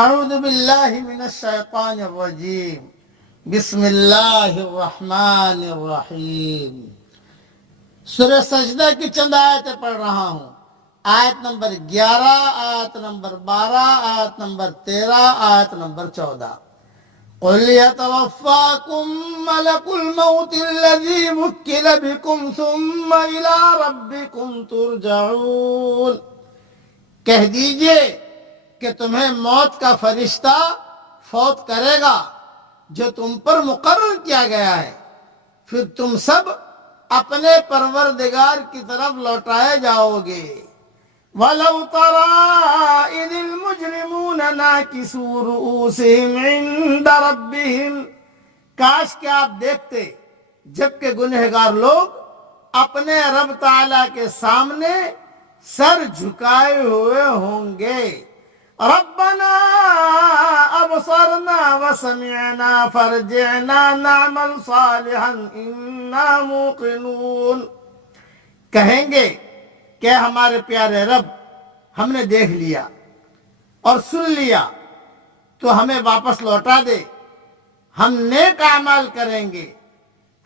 اعوذ باللہ من الشیطان الرجیم بسم اللہ الرحمن الرحیم۔ سورہ سجدہ کی چند آیتیں پڑھ رہا ہوں۔ آیت نمبر 11، آیت نمبر 12، آیت نمبر 13، آیت نمبر 14۔ قُلْ يَتَوَفَّاكُم مَلَكُ الْمَوْتِ الَّذِي وُكِّلَ بِكُمْ ثُمَّ إِلَىٰ رَبِّكُمْ تُرْجَعُونَ۔ کہہ دیجئے کہ تمہیں موت کا فرشتہ فوت کرے گا جو تم پر مقرر کیا گیا ہے، پھر تم سب اپنے پروردگار کی طرف لوٹائے جاؤ گے۔ وَلَوْ تَرَىٰ إِذِ الْمُجْرِمُونَ نَاكِسُو رُءُوسِهِمْ عِندَ رَبِّهِمْ، کاش کہ آپ دیکھتے جبکہ گنہگار لوگ اپنے رب تعالیٰ کے سامنے سر جھکائے ہوئے ہوں گے۔ ربنا ابصرنا وسمعنا فرجعنا نعمل صالحا انا موقنون، کہیں گے کہ ہمارے پیارے رب، ہم نے دیکھ لیا اور سن لیا تو ہمیں واپس لوٹا دے، ہم نیک اعمال کریں گے،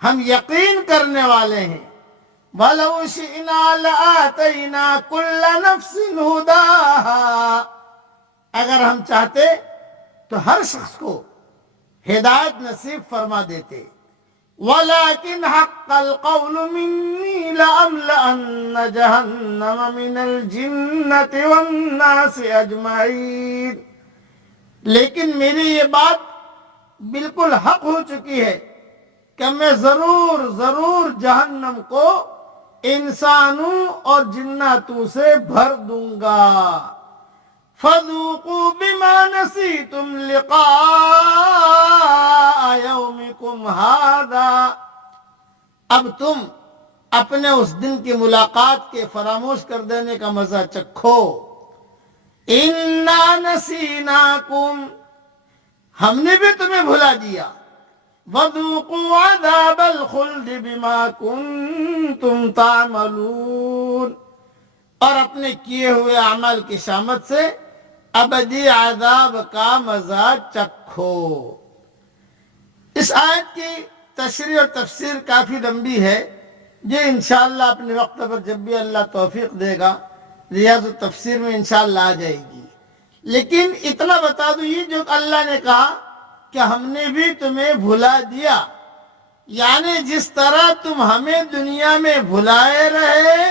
ہم یقین کرنے والے ہیں۔ وَلَوْ شِئْنَا لَآتَيْنَا كُلَّ نَفْسٍ هُدَاهَا، اگر ہم چاہتے تو ہر شخص کو ہدایت نصیب فرما دیتے۔ وَلَكِنْ حَقَّ الْقَوْلُ مِنِّي لَأَمْلَأَنَّ جَهَنَّمَ مِنَ الْجِنَّةِ وَالنَّاسِ أَجْمَعِينَ، لیکن میری یہ بات بالکل حق ہو چکی ہے کہ میں ضرور جہنم کو انسانوں اور جناتوں سے بھر دوں گا۔ فَذُوقُوا بِمَا نَسِيتُمْ لِقَاءَ يَوْمِكُمْ هَٰذَا، اب تم اپنے اس دن کی ملاقات کے فراموش کر دینے کا مزہ چکھو۔ اِنَّا نَسِينَاكُمْ، ہم نے بھی تمہیں بھلا دیا۔ وَذُوقُوا عَذَابَ الْخُلْدِ بِمَا كُنتُمْ تَعْمَلُونَ، اور اپنے کیے ہوئے اعمال کی شامت سے ابدی عذاب کا مزہ چکھو۔ اس آیت کی تشریح اور تفسیر کافی لمبی ہے، جو انشاءاللہ اپنے وقت پر جب بھی اللہ توفیق دے گا ریاض التفسیر میں انشاءاللہ آ جائے گی۔ لیکن اتنا بتا دوں، یہ جو اللہ نے کہا کہ ہم نے بھی تمہیں بھلا دیا، یعنی جس طرح تم ہمیں دنیا میں بھلائے رہے،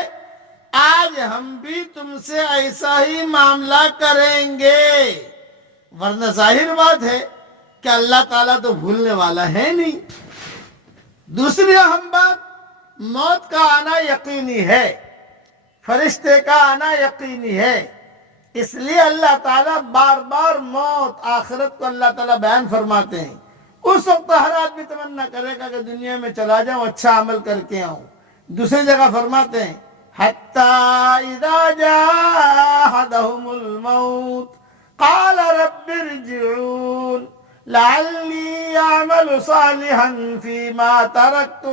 آج ہم بھی تم سے ایسا ہی معاملہ کریں گے۔ ورنہ ظاہر بات ہے کہ اللہ تعالیٰ تو بھولنے والا ہے نہیں۔ دوسری اہم بات، موت کا آنا یقینی ہے، فرشتے کا آنا یقینی ہے، اس لیے اللہ تعالیٰ بار بار موت، آخرت کو اللہ تعالیٰ بیان فرماتے ہیں۔ اس وقت ہر آدمی تمنا کرے گا کہ دنیا میں چلا جاؤں، اچھا عمل کر کے آؤں۔ دوسری جگہ فرماتے ہیں حَتَّى إِذَا جَاءَ أَحَدَهُمُ الْمَوْتُ قَالَ رَبِّ ارْجِعُونِ لَعَلِّي أَعْمَلُ صَالِحًا فِيمَا تَرَكْتُ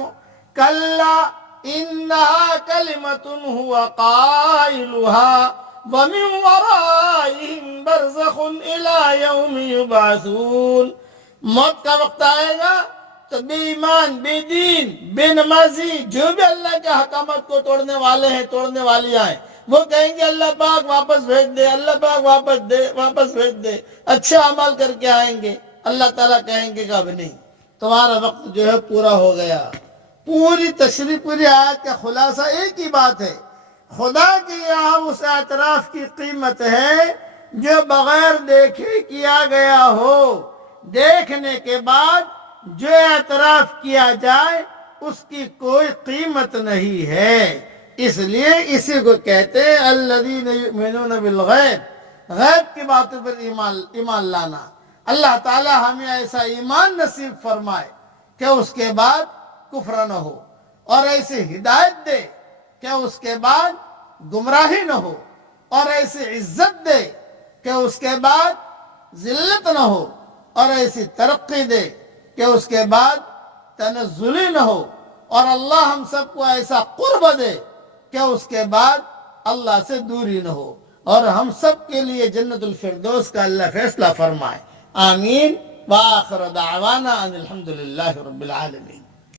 كَلَّا إِنَّهَا كَلِمَةٌ هُوَ قَائِلُهَا وَمِن وَرَائِهِمْ بَرْزَخٌ إِلَىٰ يَوْمِ يُبْعَثُونَ، موت کا وقت آئے گا تو بے ایمان، بے دین، بے نمازی، جو بھی اللہ کے حکامات کو توڑنے والے ہیں، توڑنے والیاں ہیں، وہ کہیں گے اللہ پاک واپس بھیج دے، اللہ پاک واپس بھیج دے، اچھے عمل کر کے آئیں گے۔ اللہ تعالیٰ کہیں گے کہ اب نہیں، تمہارا وقت جو ہے پورا ہو گیا۔ پوری تشریح، پوری آیت کا خلاصہ ایک ہی بات ہے، خدا کے یہاں اس اعتراف کی قیمت ہے جو بغیر دیکھے کیا گیا ہو۔ دیکھنے کے بعد جو اعتراف کیا جائے اس کی کوئی قیمت نہیں ہے۔ اس لیے اسی کو کہتے ہیں الذین یؤمنون بالغیب، غیب کی باتوں پر ایمان لانا۔ اللہ تعالی ہمیں ایسا ایمان نصیب فرمائے کہ اس کے بعد کفر نہ ہو، اور ایسی ہدایت دے کہ اس کے بعد گمراہی نہ ہو، اور ایسی عزت دے کہ اس کے بعد ذلت نہ ہو، اور ایسی ترقی دے کہ اس کے بعد تنزلی نہ ہو، اور اللہ ہم سب کو ایسا قرب دے کہ اس کے بعد اللہ سے دوری نہ ہو۔ اور ہم سب کے لیے جنت الفردوس کا اللہ فیصلہ فرمائے. آمین. وآخر دعوانا ان الحمد للہ رب العالمین.